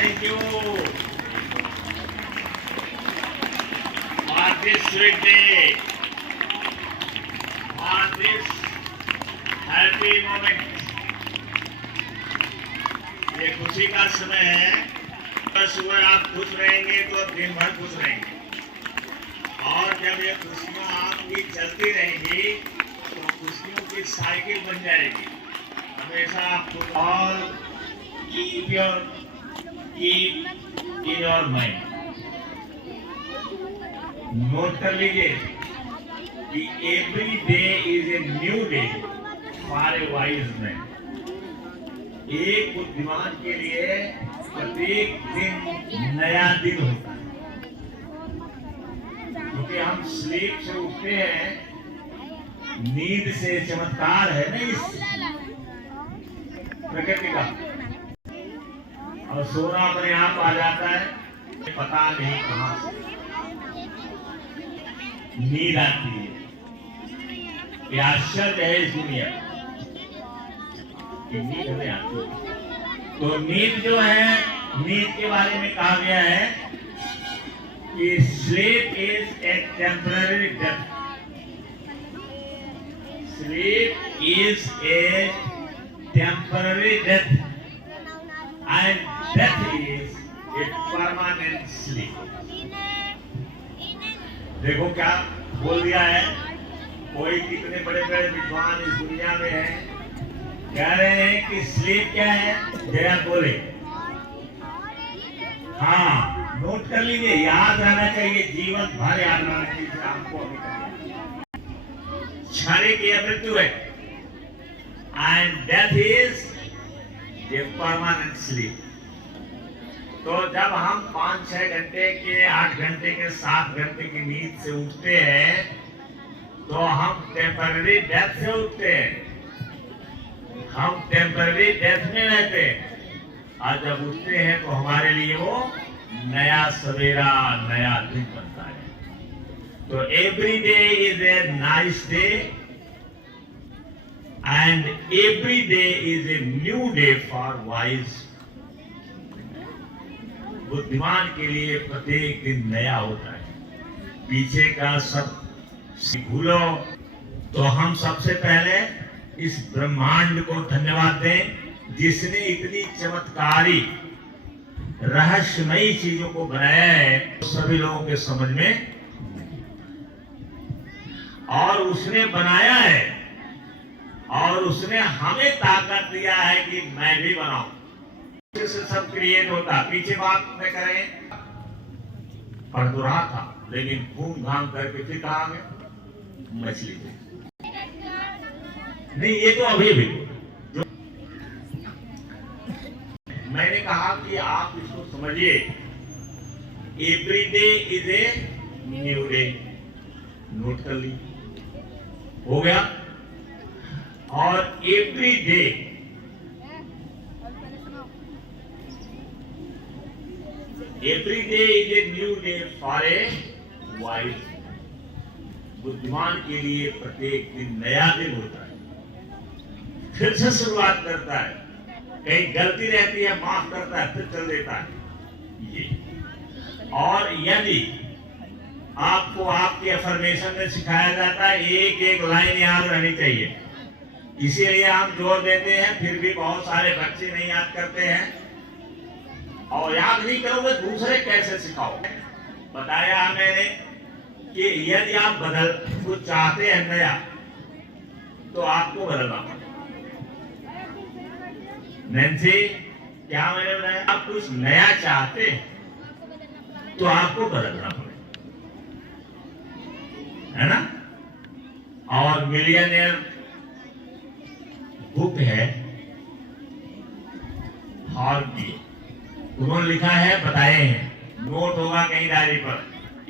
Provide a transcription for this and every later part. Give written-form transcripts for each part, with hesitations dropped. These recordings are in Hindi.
Thank you for this sweet day, for this happy moment. ये खुशी का समय है। सुबह आप खुश रहेंगे तो दिन भर खुश रहेंगे, और जब ये खुशियाँ आपकी चलती रहेंगी तो खुशियों की साइकिल बन जाएगी। हमेशा आपको all keep in your mind। Note कर लीजिए कि every day is a new day for a wise man। एक बुद्धिमान के लिए प्रत्येक दिन नया दिन होता है, क्योंकि हम स्लीप से उठते हैं, नींद से चमत्कार है ना इस प्रकृति का, और सोना अपने आप आ जाता है, पता नहीं कहां से नींद आती है। ये आश्चर्य है इस दुनिया की, नींद हमें आती है। तो नींद जो है, नींद के बारे में कहा गया है कि sleep is a temporary death. Sleep is a temporary death and death is a permanent sleep। देखो क्या बोल दिया है, कोई कितने बड़े बड़े विद्वान इस दुनिया में हैं, कह रहे हैं कि स्लीप क्या है। जरा बोले, हाँ नोट कर लीजिए, याद रहना चाहिए, जीवन भर याद रहना चाहिए आपको। क्षणिक यह मृत्यु है, एंड डेथ इज ये परमानेंट स्लीप। तो जब हम 5-6 घंटे के, 8 घंटे के, 7 घंटे की नींद से उठते हैं तो हम टेम्पररी डेथ से उठते हैं, हम टेम्पररी डेथ में रहते हैं, और जब उठते हैं तो हमारे लिए वो नया सवेरा, नया दिन बनता है। तो every day is a nice day and every day is a new day for wise। बुद्धिमान के लिए प्रत्येक दिन नया होता है। पीछे का सब भूलो, तो हम सबसे पहले इस ब्रह्मांड को धन्यवाद दें जिसने इतनी चमत्कारी रहस्यमयी चीजों को बनाया है सभी लोगों के समझ में, और उसने बनाया है और उसने हमें ताकत दिया है कि मैं भी बनाऊं। से सब क्रिएट होता। पीछे बात में करें, पढ़ तो रहा था लेकिन घूम घाम करके फिर कहा गया मछली पे। नहीं, ये तो अभी भी जो मैंने कहा कि आप इसको समझिए, every day is a new day. Note कर ली, हो गया। और every day is a new day for a wise. बुद्धिमान के लिए प्रत्येक दिन नया दिन होता है, फिर से शुरुआत करता है, कहीं गलती रहती है माफ करता है, फिर चल देता है ये। और यदि आपको आपके अफर्मेशन में सिखाया जाता है, एक एक लाइन याद रहनी चाहिए, इसीलिए हम जोर देते हैं, फिर भी बहुत सारे बच्चे नहीं याद करते हैं। और याद नहीं करोगे दूसरे कैसे सिखाओ। बताया मैंने कि यदि आप बदल कुछ चाहते हैं नया, तो आपको बदलना पड़ेगा। नैन्सी, क्या मैंने बताया? आप कुछ नया चाहते हैं तो आपको बदलना पड़ेगा, है ना। और मिलियनियर बुक है हॉर्बी, उन्होंने लिखा है, बताए हैं, नोट होगा कहीं डायरी पर।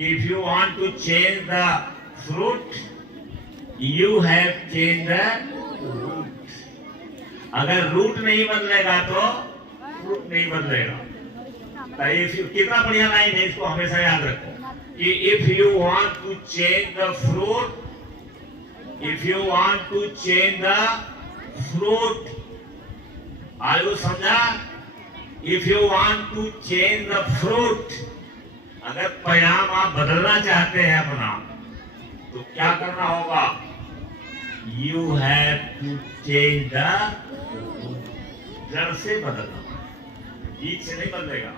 If you want to change the fruit you have change the root. अगर रूट नहीं बदलेगा तो फ्रूट नहीं बदलेगा। तो कितना बढ़िया लाइन है, इसको हमेशा याद रखो कि if you want to change the fruit, if you want to change the fruit, आयु समझा, if you want to change the fruit, अगर परिणाम आप बदलना चाहते हैं अपना, तो क्या करना होगा? You have to change the, जड़ से बदलना, बीज से नहीं बदलेगा,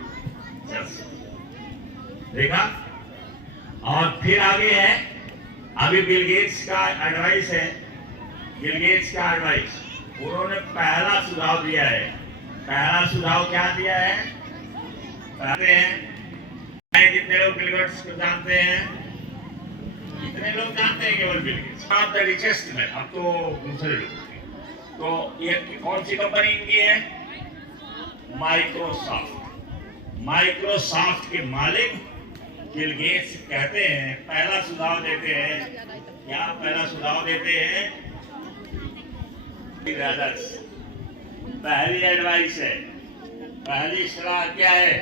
जड़ से। देखा? और फिर आगे है, अभी बिल गेट्स का एडवाइस है, बिल गेट्स का एडवाइस, उन्होंने पहला सुझाव दिया है। पहला सुझाव क्या दिया है? पहले हैं, कितने लोग बिल गेट्स को जानते हैं? कितने लोग जानते हैं? केवल Bill Gates, not the richest man. अब तो दूसरे लोग। तो ये कौन सी कंपनी इनकी है? माइक्रोसॉफ्ट। माइक्रोसॉफ्ट के मालिक बिल गेट्स कहते हैं, पहला सुझाव देते हैं, क्या पहला सुझाव देते हैं? पहली एडवाइस है, पहली सलाह क्या है?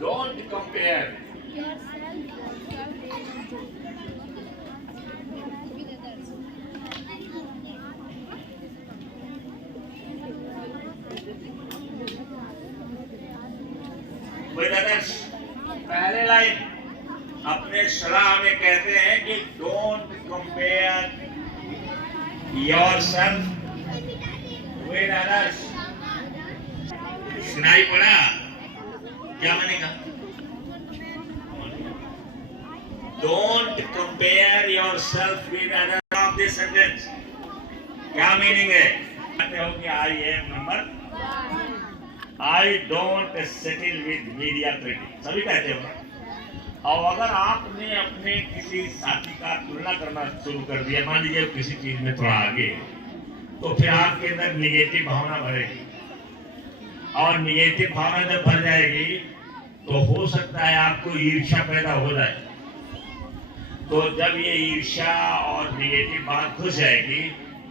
Don't compare with others. पहले लाइन अपने सलाह में कहते हैं कि don't compare yourself with others. सुनाई पड़ा? क्या बनेगा? Don't compare yourself with others of this sentence. क्या मीनिंग है? कहते हो कि I am number, I don't settle with mediocrity, सभी कहते हो। और अगर आपने अपने किसी साथी का तुलना करना शुरू कर दिया, मान लीजिए किसी चीज में थोड़ा आगे, तो फिर आपके अंदर निगेटिव भावना भरेगी, और निगेटिव भावना जब भर जाएगी तो हो सकता है आपको ईर्ष्या पैदा हो जाए। तो जब ये ईर्ष्या और निगेटिव बात घुस जाएगी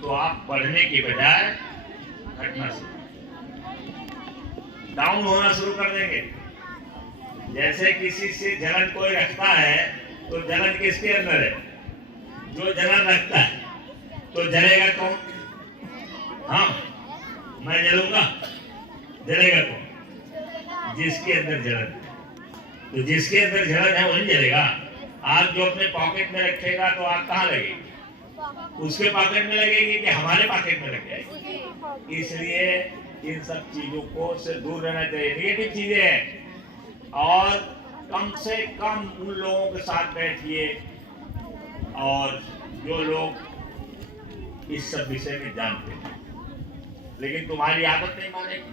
तो आप पढ़ने की बजाय घटना से डाउन होना शुरू कर देंगे। जैसे किसी से जलन कोई रखता है, तो जलन किसके अंदर है? जो जलन रखता है। तो जलेगा कौन? हाँ, मैं जलूंगा, जलेगा कौन? जिसके अंदर जलन है। तो जिसके अंदर जलन है वही जलेगा। आग जो अपने पॉकेट में रखेगा तो आग कहाँ लगेगी? उसके पॉकेट में लगेगी कि हमारे पॉकेट में लग जाएगी। इसलिए इन सब चीजों को से दूर रहना चाहिए। नेगेटिव चीजें हैं, और कम से कम उन लोगों के साथ बैठिए और जो लोग इस सब विषय में जानते हैं, लेकिन तुम्हारी आदत नहीं मानेगी,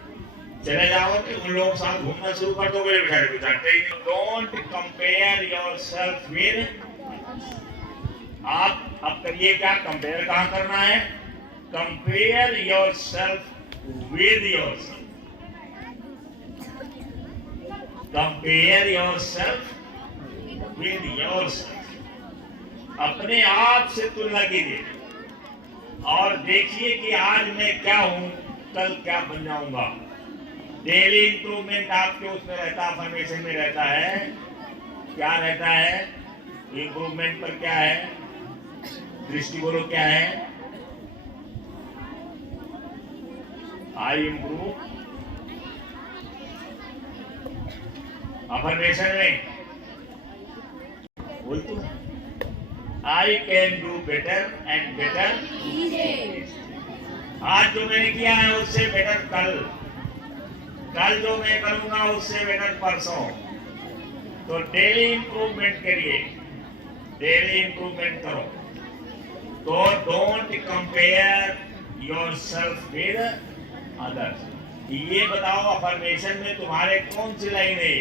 चले जाओगे उन लोगों के साथ घूमना शुरू कर दोगे, बेचारे को जानते ही नहीं। Don't compare yourself with. आप अब करिए क्या? कंपेयर कहाँ करना है? Compare yourself with yourself. Compare yourself with yourself. अपने आप से तुलना कीजिए और देखिए कि आज मैं क्या हूं, कल क्या बन जाऊंगा। डेली इंप्रूवमेंट आपके उसमें रहता है, अफर्मेशन में रहता है। क्या रहता है? इंप्रूवमेंट पर क्या है? दृष्टि बोलो क्या है? I improve. अफर्मेशन में बोल तू, I can do better and better. आज जो मैंने किया है उससे बेटर कल, कल जो मैं करूंगा उससे बेटर परसों। तो डेली इंप्रूवमेंट करिए, डेली इंप्रूवमेंट करो। तो don't compare yourself with others. ये बताओ अफर्मेशन में तुम्हारे कौन सी लाइन है?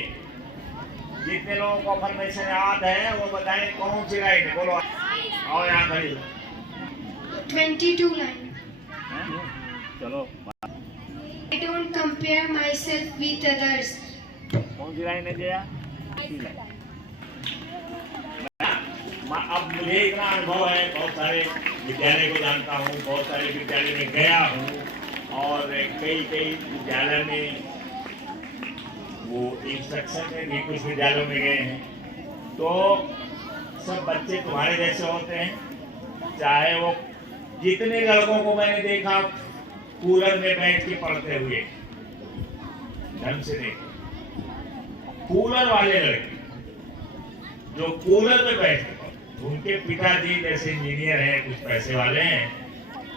जितने लोगों को अफर्मेशन याद है वो बताएं कौन सी लाइन है, बोलो। आओ यहाँ खड़ी 22 लाइन। चलो, I don't compare myself with others. कौन सी लाइन है जया? अब मुझे इतना अनुभव है, बहुत सारे विद्यालय को जानता हूँ, बहुत सारे विद्यालय में गया हूँ, और कई विद्यालय में वो इंस्ट्रक्शन में भी कुछ विद्यालयों में गए हैं। तो सब बच्चे तुम्हारे जैसे होते हैं, चाहे वो जितने लड़कों को मैंने देखा कूलर में बैठ के पढ़ते हुए, ढंग से देखो, कूलर वाले लड़के जो कूलर में बैठते, उनके पिताजी जैसे इंजीनियर हैं, कुछ पैसे वाले हैं,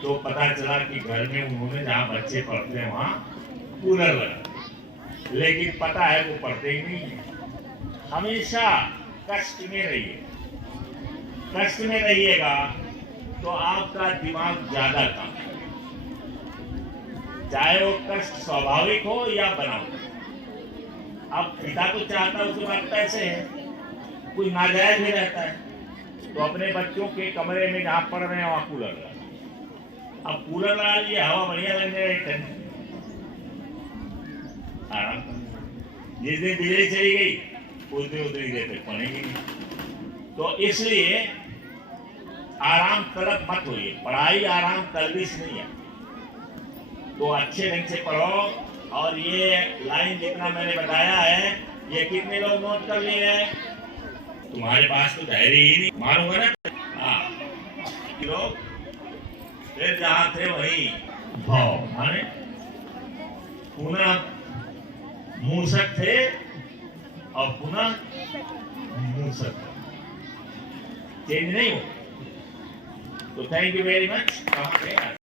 तो पता चला कि घर में उन्होंने जहाँ बच्चे पढ़ते हैं वहाँ कूलर लगा, लेकिन पता है वो पढ़ते ही नहीं है। हमेशा कष्ट में रहिए, कष्ट में रहिएगा तो आपका दिमाग ज्यादा काम करेगा, चाहे वो कष्ट स्वाभाविक हो या बनावटी। अब पिता तो चाहता है उसके पास पैसे हैं, कोई नाजायज भी रहता है, तो अपने बच्चों के कमरे में जहाँ पढ़ रहे हैं वहाँ कूलर लगा। अब कूलर लगा लिए, हवा बढ़िया लगने लगी, आराम। जिस दिन बिजली चली गई उस दिन उतनी देर तक पढ़ेंगे नहीं। तो इसलिए आराम तलब मत होइए, पढ़ाई आराम तलबिश नहीं है। तो अच्छे ढंग से पढ़ो। और ये लाइन जितना मैंने बताया है, ये कितने लोग नोट कर लिए हैं? तुम्हारे पास तो डायरी ही नहीं, मारूंगा ना। हाँ, लोग फिर जहां थे वही भाव माने पुनः मूसक थे और पुनः मूसक, चेंज नहीं हो। तो थैंक यू वेरी मच।